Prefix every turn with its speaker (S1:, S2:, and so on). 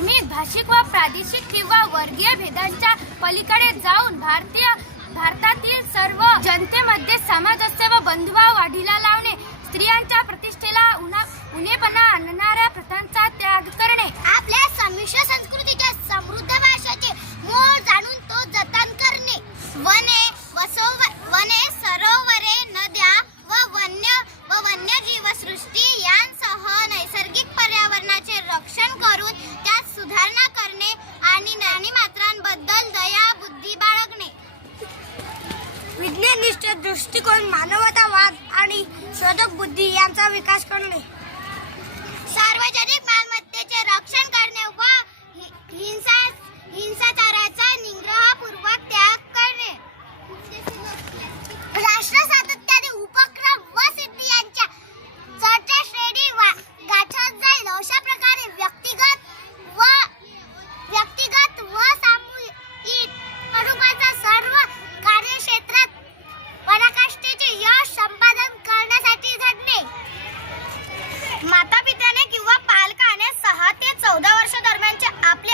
S1: धार्मिक भाषिक व प्रादेशिक किंवा वर्गीय भेदांच्या पलीकडे जाऊन भारतीय भारतातील सर्व जनतेमध्ये सामंजस्य व बंधुभाव वाढीला लावणे स्त्रियांच्या प्रतिष्ठेला उन्हा उन्हेपणा आणणाऱ्या प्रथांचा त्याग करणे.
S2: आपल्या संमिश्र संस्कृतीच्या समृद्ध भाषेचे मूळ जाणून तो जतन करणे. वने वसो वने सरोवरे नद्या व वन्य व वन्यजीव सृष्टी यांसह विज्ञाननिष्ठ दृष्टिकोन मानवतावाद आणि शोधक बुद्धी यांचा विकास करणे माता
S3: पित्याने किंवा पालकाने सहा ते चौदा वर्ष दरम्यानचे आपले